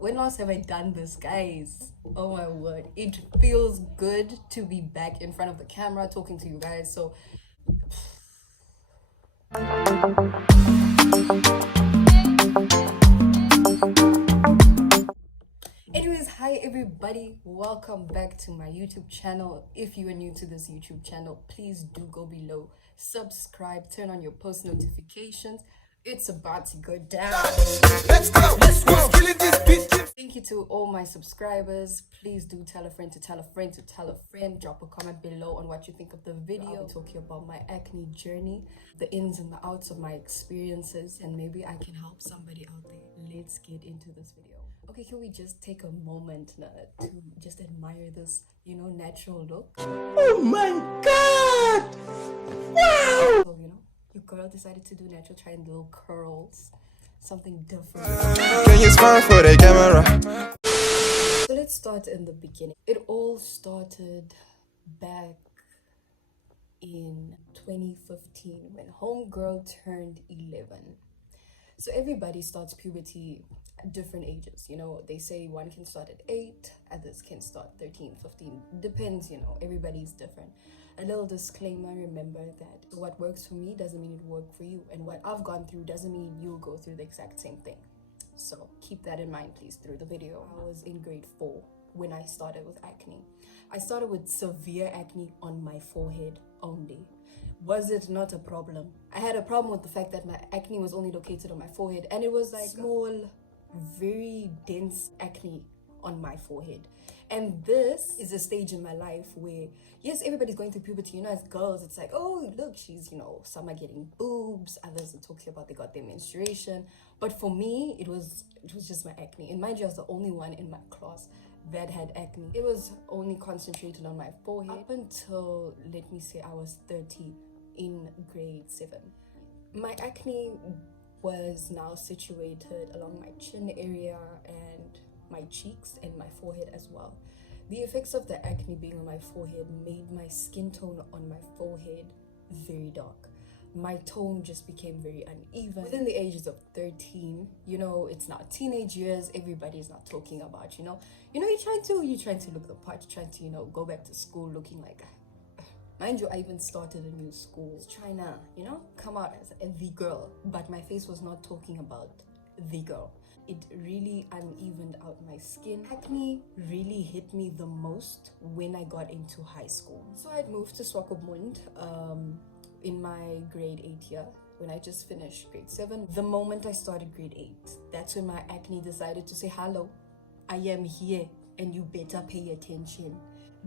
When last have I done this, guys? Oh my word. It feels good to be back in front of the camera talking to you guys. So anyways, hi everybody, welcome back to my YouTube channel. If you are new to this YouTube channel, please do go below, subscribe, turn on your post notifications. It's about to go down. Let's go, killing this beat. Thank you to all my subscribers. Please do tell a friend to tell a friend to tell a friend. Drop a comment below on what you think of the video. I'll be talking about my acne journey, the ins and the outs of my experiences, and maybe I can help somebody out there. Let's get into this video. Okay, can we just take a moment to just admire this, natural look? Oh my god! Wow! So, your girl decided to do natural, trying little curls, something different. Can you smile for the camera? So let's start in the beginning. It all started back in 2015 when homegirl turned 11. So everybody starts puberty at different ages. They say one can start at 8, others can start 13, 15. Depends, everybody's different. A little disclaimer, remember that what works for me doesn't mean it worked for you. And what I've gone through doesn't mean you'll go through the exact same thing. So keep that in mind, please, through the video. I was in grade 4 when I started with acne. I started with severe acne on my forehead only. Was it not a problem? I had a problem with the fact that my acne was only located on my forehead, and it was like small, very dense acne on my forehead. And this is a stage in my life where, yes, everybody's going through puberty. As girls, it's like, oh, look, she's, some are getting boobs, others are talking about they got their menstruation. But for me, it was just my acne. And mind you, I was the only one in my class that had acne. It was only concentrated on my forehead up until, let me say, I was 30 in grade 7. My acne was now situated along my chin area and my cheeks and my forehead as well. The effects of the acne being on my forehead made my skin tone on my forehead very dark. My tone just became very uneven. Within the ages of 13, it's now teenage years, everybody's not talking about, you're trying to look the part, you're trying to, go back to school looking like, mind you, I even started a new school, trying to, come out as the girl, but my face was not talking about the girl. It really unevened out my skin. Acne really hit me the most when I got into high school. So I'd moved to Swakopmund in my grade 8 year, when I just finished grade 7. The moment I started grade 8, that's when my acne decided to say, hello, I am here and you better pay attention.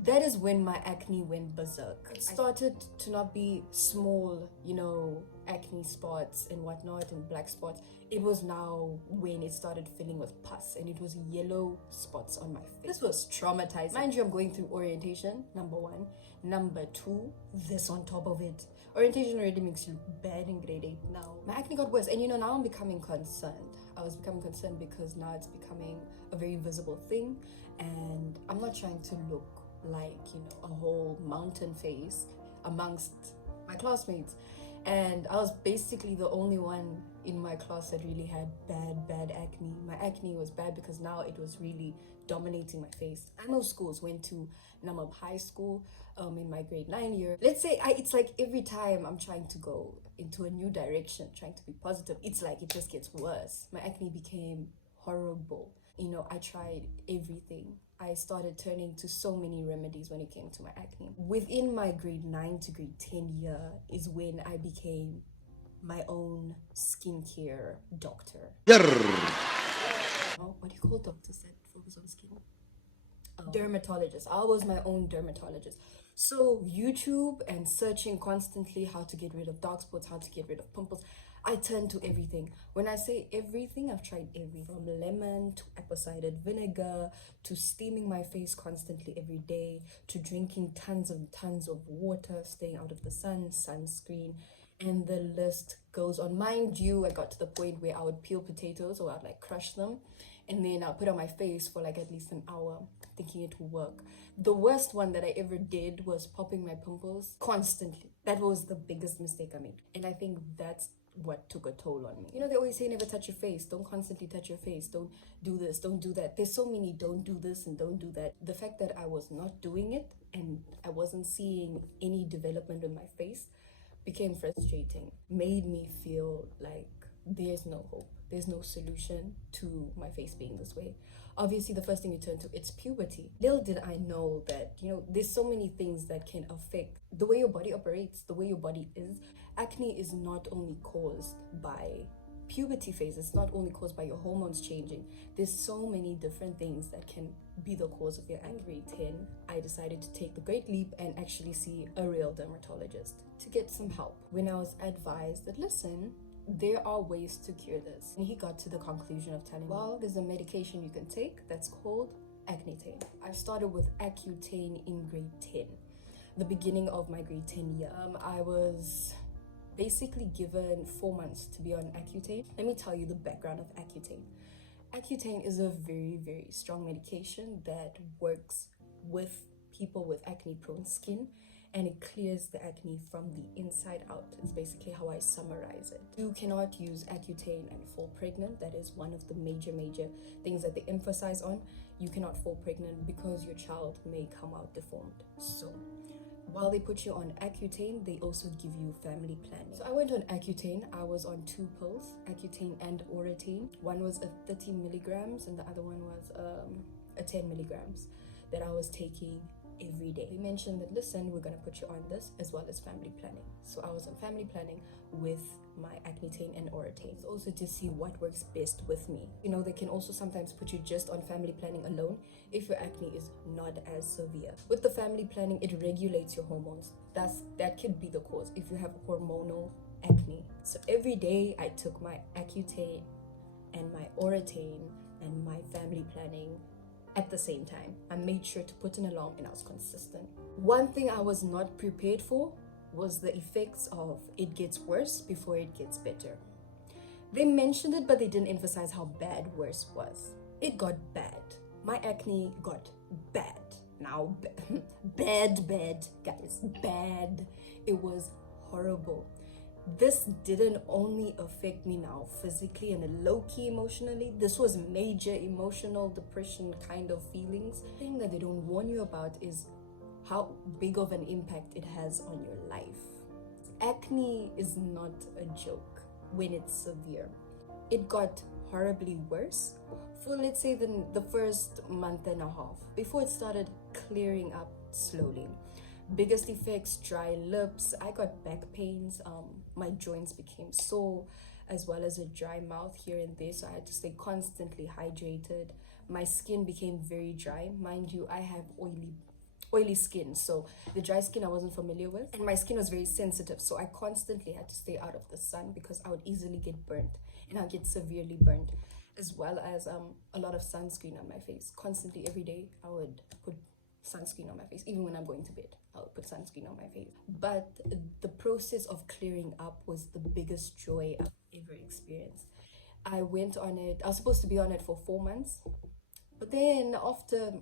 That is when my acne went berserk. It started to not be small, acne spots and whatnot and black spots. It was now when it started filling with pus and it was yellow spots on my face. This was traumatizing. Mind you, I'm going through orientation, number 1. Number 2, this on top of it. Orientation already makes you bad in grade 8 now. My acne got worse, and now I'm becoming concerned. I was becoming concerned because now it's becoming a very visible thing, and I'm not trying to look like, a whole mountain face amongst my classmates. And I was basically the only one in my class that really had bad acne. My acne was bad because now it was really dominating my face. I know schools, went to Namib High School in my grade 9 year. Let's say it's like every time I'm trying to go into a new direction, trying to be positive, it's like it just gets worse. My acne became horrible. I tried everything. I started turning to so many remedies when it came to my acne. Within my grade 9 to grade 10 year is when I became my own skincare doctor. What do you call doctors that focus on skin? Dermatologist. I was my own dermatologist. So YouTube and searching constantly how to get rid of dark spots, how to get rid of pimples, I turned to everything. When I say everything, I've tried everything. From lemon to apple cider vinegar, to steaming my face constantly every day, to drinking tons and tons of water, staying out of the sun, sunscreen, and the list goes on. Mind you, I got to the point where I would peel potatoes, or I'd crush them, and then I'll put on my face for at least an hour, thinking it will work. The worst one that I ever did was popping my pimples constantly. That was the biggest mistake I made. And I think that's what took a toll on me. You know, they always say never touch your face, don't constantly touch your face, don't do this, don't do that. There's so many don't do this and don't do that. The fact that I was not doing it and I wasn't seeing any development in my face became frustrating, made me feel like there's no hope, there's no solution to my face being this way. Obviously, the first thing you turn to, it's puberty. Little did I know that, you know, there's so many things that can affect the way your body operates, the way your body is. Acne is not only caused by puberty phase, it's not only caused by your hormones changing. There's so many different things that can be the cause of your acne. In grade 10, I decided to take the great leap and actually see a real dermatologist to get some help. When I was advised that, listen, there are ways to cure this, and he got to the conclusion of telling me, well, there's a medication you can take that's called Acnetane. I started with Accutane in grade 10, the beginning of my grade 10 year. I was basically given 4 months to be on Accutane. Let me tell you the background of Accutane. Accutane is a very, very strong medication that works with people with acne prone skin, and it clears the acne from the inside out. It's basically how I summarize it. You cannot use Accutane and fall pregnant. That is one of the major things that they emphasize on. You cannot fall pregnant because your child may come out deformed. So while they put you on Accutane, they also give you family planning. So I went on Accutane. I was on 2 pills, Accutane and Oratane. One was a 30 milligrams and the other one was a 10 milligrams that I was taking every day. They mentioned that, listen, we're going to put you on this as well as family planning. So I was on family planning with my Accutane and Oratane. It's also to see what works best with me. You know, they can also sometimes put you just on family planning alone if your acne is not as severe. With the family planning, it regulates your hormones. That could be the cause if you have hormonal acne. So every day I took my Accutane and my Oratane and my family planning at the same time. I made sure to put an alarm and I was consistent. One thing I was not prepared for was the effects of it gets worse before it gets better. They mentioned it, but they didn't emphasize how bad worse was. It got bad. My acne got bad. Now, bad, guys, bad. It was horrible. This didn't only affect me now physically and low-key emotionally. This was major emotional depression kind of feelings. The thing that they don't warn you about is how big of an impact it has on your life. Acne is not a joke when it's severe. It got horribly worse for, let's say, the first month and a half before it started clearing up slowly. Biggest effects, dry lips. I got back pains. My joints became sore, as well as a dry mouth here and there, so I had to stay constantly hydrated. My skin became very dry. Mind you, I have oily skin, so the dry skin I wasn't familiar with, and my skin was very sensitive, so I constantly had to stay out of the sun because I would easily get burnt, and I'd get severely burnt, as well as a lot of sunscreen on my face. Constantly, every day, I would put sunscreen on my face. Even when I'm going to bed, I'll put sunscreen on my face. But the process of clearing up was the biggest joy I've ever experienced. I went on it, I was supposed to be on it for 4 months, but then after,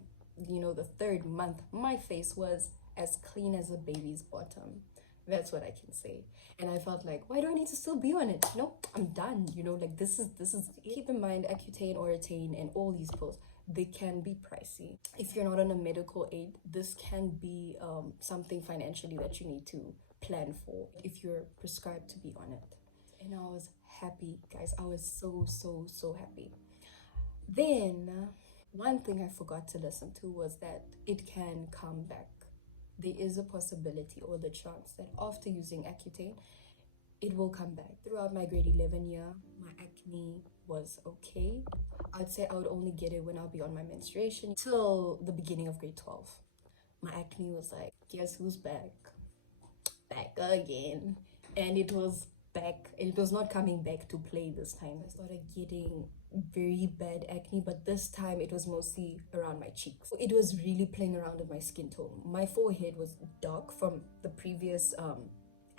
you know, the 3rd month, my face was as clean as a baby's bottom. That's what I can say. And I felt like, why do I need to still be on it? No, I'm done. You know, like this is keep in mind, Accutane, Oratane, and all these pills, they can be pricey. If you're not on a medical aid, this can be something financially that you need to plan for if you're prescribed to be on it. And I was happy, guys. I was so happy. Then one thing I forgot to listen to was that it can come back. There is a possibility or the chance that after using Accutane, it will come back. Throughout my grade 11 year, my acne was okay. I'd say I would only get it when I'll be on my menstruation till the beginning of grade 12. My acne was like, guess who's back? Back again. And it was back. It was not coming back to play this time. I started getting very bad acne, but this time it was mostly around my cheeks. It was really playing around with my skin tone. My forehead was dark from the previous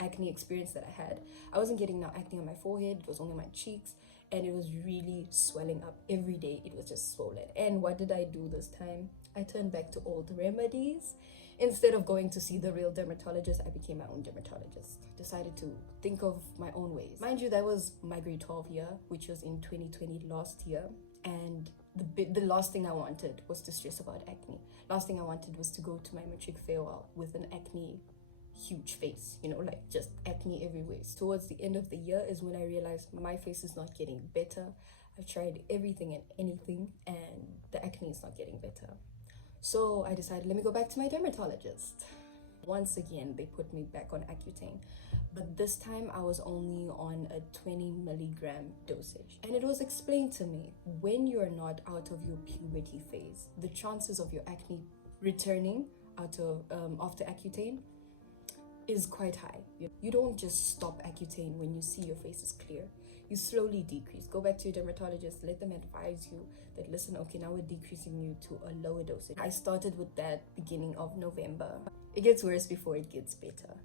acne experience that I had. I wasn't getting now acne on my forehead, it was only my cheeks, and it was really swelling up every day. It was just swollen. And what did I do this time? I turned back to old remedies. Instead of going to see the real dermatologist, I became my own dermatologist. Decided to think of my own ways. Mind you, that was my grade 12 year, which was in 2020, last year. And the last thing I wanted was to stress about acne. Last thing I wanted was to go to my matric farewell with an acne huge face, like just acne everywhere. Towards the end of the year is when I realized my face is not getting better. I've tried everything and anything, and the acne is not getting better. So I decided, let me go back to my dermatologist. Once again, they put me back on Accutane, but this time I was only on a 20 milligram dosage. And it was explained to me, when you're not out of your puberty phase, the chances of your acne returning after Accutane is quite high. You don't just stop Accutane when you see your face is clear. You slowly decrease. Go back to your dermatologist, let them advise you that, listen, okay, now we're decreasing you to a lower dosage. I started with that beginning of November. It gets worse before it gets better.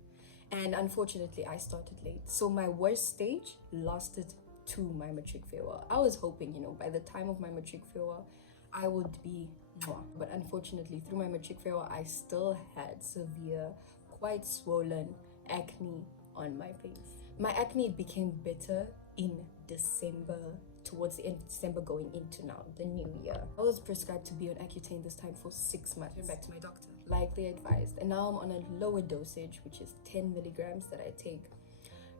And unfortunately, I started late. So my worst stage lasted to my matric farewell. I was hoping, by the time of my matric farewell, I would be mwah. But unfortunately, through my matric farewell, I still had severe, quite swollen acne on my face. My acne became better in December, towards the end of December going into now, the new year. I was prescribed to be on Accutane this time for 6 months. I went back to my doctor, like they advised. And now I'm on a lower dosage, which is 10 milligrams that I take.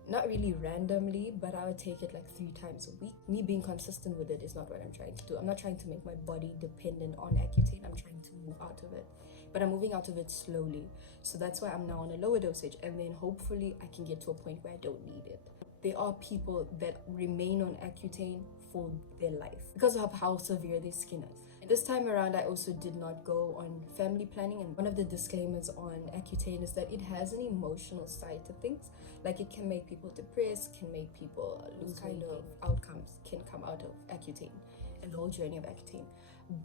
Not really randomly, but I would take it like 3 times a week. Me being consistent with it is not what I'm trying to do. I'm not trying to make my body dependent on Accutane. I'm trying to move out of it. But I'm moving out of it slowly. So that's why I'm now on a lower dosage. And then hopefully I can get to a point where I don't need it. There are people that remain on Accutane for their life because of how severe their skin is. And this time around, I also did not go on family planning. And one of the disclaimers on Accutane is that it has an emotional side to things. Like it can make people depressed, can make people lose kind of outcomes can come out of Accutane and the whole journey of Accutane.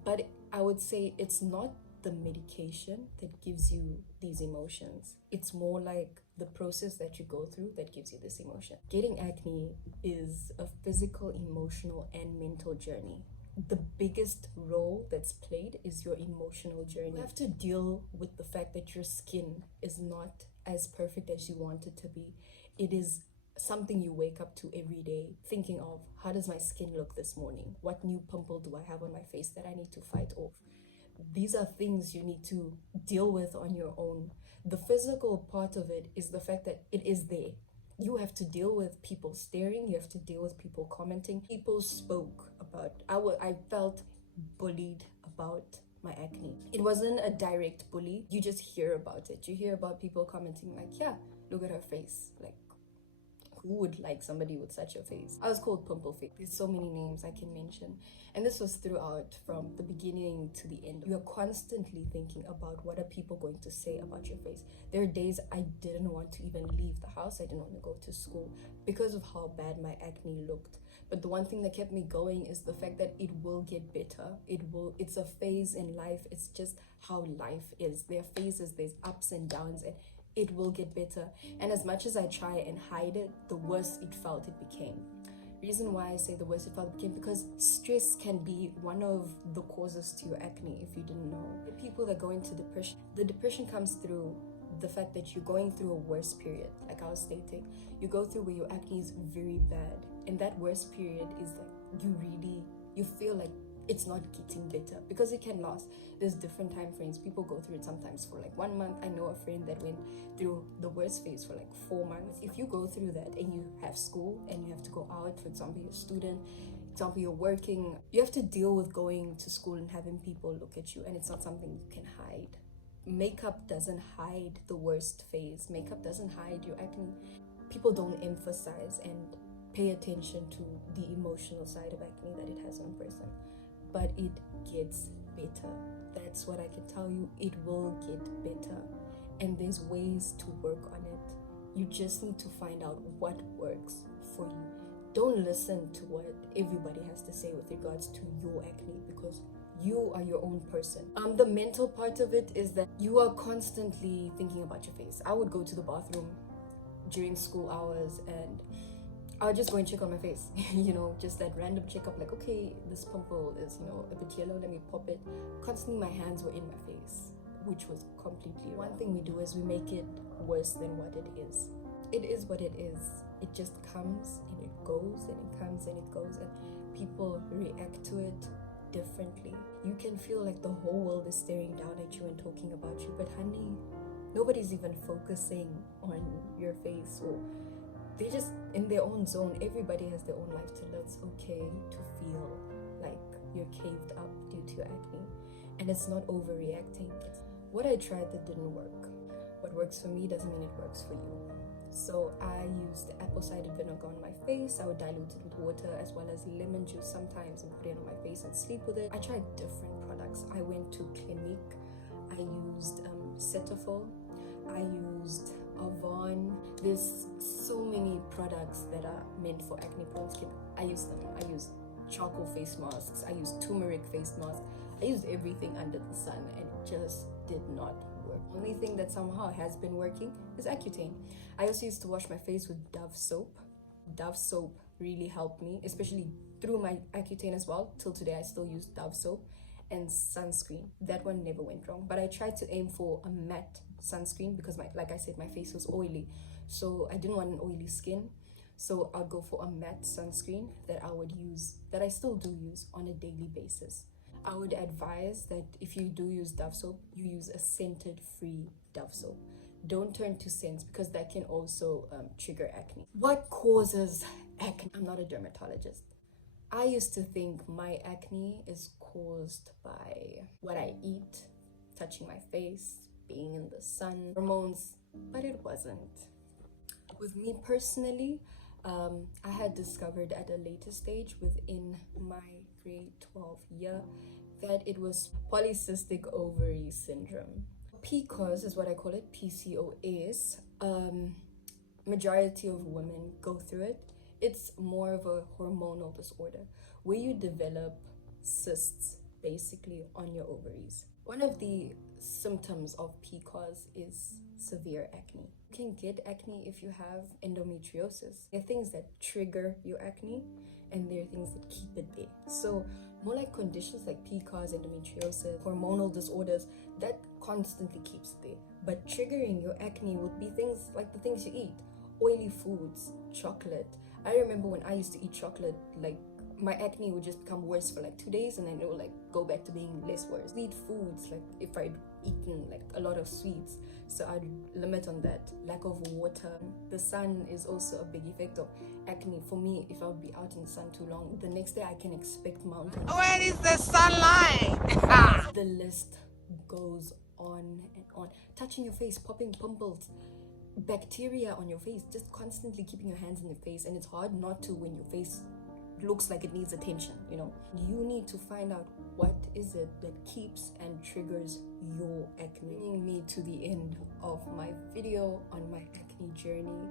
But I would say it's not the medication that gives you these emotions. It's more like the process that you go through that gives you this emotion. Getting acne is a physical, emotional, and mental journey. The biggest role that's played is your emotional journey. You have to deal with the fact that your skin is not as perfect as you want it to be. It is something you wake up to every day thinking of, how does my skin look this morning? What new pimple do I have on my face that I need to fight off? These are things you need to deal with on your own. The physical part of it is the fact that it is there. You have to deal with people staring, you have to deal with people commenting. People spoke about, I felt bullied about my acne. It wasn't a direct bully, you just hear about it. You hear about people commenting like, yeah, look at her face. Like, who would like somebody with such a face? I was called pimple face. There's so many names I can mention. And this was throughout, from the beginning to the end. You are constantly thinking about, what are people going to say about your face? There are days I didn't want to even leave the house. I didn't want to go to school because of how bad my acne looked. But the one thing that kept me going is the fact that it will get better. It's a phase in life. It's just how life is. There are phases, there's ups and downs, and it will get better. And as much as I try and hide it, the worse it felt it became. Reason why I say the worse it felt it became, because stress can be one of the causes to your acne, if you didn't know. The people that go into depression, the depression comes through the fact that you're going through a worse period. Like I was stating, you go through where your acne is very bad, and that worst period is like you feel like it's not getting better, because it can last. There's different time frames. People go through it sometimes for like 1 month. I know a friend that went through the worst phase for like 4 months. If you go through that and you have school and you have to go out, for example, you're a student, for example, you're working, you have to deal with going to school and having people look at you, and it's not something you can hide. Makeup doesn't hide the worst phase. Makeup doesn't hide your acne. People don't emphasize and pay attention to the emotional side of acne that it has on a person. But it gets better. That's what I can tell you. It will get better. And there's ways to work on it. You just need to find out what works for you. Don't listen to what everybody has to say with regards to your acne, because you are your own person. The mental part of it is that you are constantly thinking about your face. I would go to the bathroom during school hours and I'll just go and check on my face, just that random checkup, like, okay, this pimple is, a bit yellow, let me pop it. Constantly my hands were in my face. which was completely wrong. One thing we do is we make it worse than what it is. It is what it is. It just comes and it goes and it comes and it goes, and people react to it differently. You can feel like the whole world is staring down at you and talking about you, but honey, nobody's even focusing on your face, or they're just in their own zone. Everybody has their own life to live. It's okay to feel like you're caved up due to acne, and it's not overreacting. What I tried that didn't work. What works for me doesn't mean it works for you. So I used apple cider vinegar on my face. I would dilute it with water as well as lemon juice sometimes and put it on my face and sleep with it. I tried different products. I went to Clinique. I used Cetaphil. I used Avon. There's so many products that are meant for acne prone skin. I use them. I use charcoal face masks. I use turmeric face masks. I used everything under the sun and it just did not work. The only thing that somehow has been working is Accutane. I also used to wash my face with Dove soap. Dove soap really helped me, especially through my Accutane as well. Till today I still use Dove soap. And sunscreen, that one never went wrong, but I tried to aim for a matte sunscreen because like I said, my face was oily, so I didn't want an oily skin. So I'll go for a matte sunscreen that I would use, that I still do use on a daily basis. I would advise that if you do use Dove soap, you use a scented free Dove soap. Don't turn to scents because that can also trigger acne. What causes acne? I'm not a dermatologist. I used to think my acne is caused by what I eat, touching my face, being in the sun, hormones, but it wasn't. With me personally, I had discovered at a later stage within my grade 12 year that it was polycystic ovary syndrome. PCOS is what I call it, PCOS. Majority of women go through it. It's more of a hormonal disorder where you develop cysts basically on your ovaries. One of the symptoms of PCOS is severe acne. You can get acne if you have endometriosis. There are things that trigger your acne and there are things that keep it there. So more like conditions like PCOS, endometriosis, hormonal disorders, that constantly keeps it there. But triggering your acne would be things like the things you eat, oily foods, chocolate. I remember when I used to eat chocolate, like my acne would just become worse for like 2 days and then it would like go back to being less worse. Sweet foods, like if I'd eaten like a lot of sweets, so I'd limit on that. Lack of water. The sun is also a big effect of acne. For me, if I would be out in the sun too long, the next day I can expect mountains. Where is the sunlight? The list goes on and on. Touching your face, popping pimples, bacteria on your face, just constantly keeping your hands in your face, and it's hard not to when your face looks like it needs attention. You need to find out what is it that keeps and triggers your acne. Bringing me to the end of my video on my acne journey,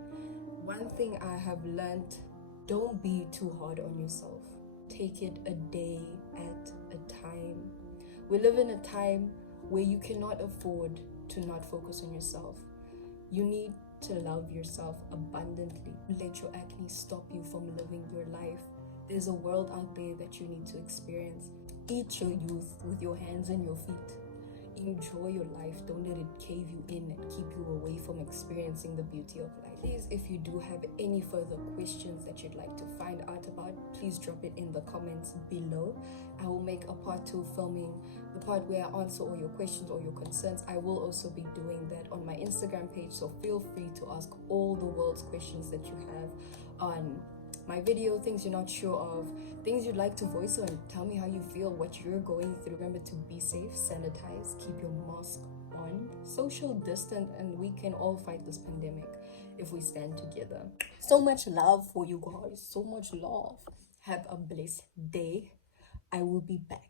one thing I have learned: don't be too hard on yourself. Take it a day at a time. We live in a time where you cannot afford to not focus on yourself. You need to love yourself abundantly. Let your acne stop you from living your life. There's a world out there that you need to experience. Eat your youth with your hands and your feet. Enjoy your life. Don't let it cave you in and keep you away from experiencing the beauty of life. Please, if you do have any further questions that you'd like to find out about, please drop it in the comments below. I will make a part 2 filming the part where I answer all your questions or your concerns. I will also be doing that on my Instagram page, so feel free to ask all the world's questions that you have on my video, things you're not sure of, things you'd like to voice on. Tell me how you feel, what you're going through. Remember to be safe, sanitize, keep your mask on, social distance, and we can all fight this pandemic if we stand together. So much love for you guys, so much love. Have a blessed day. I will be back.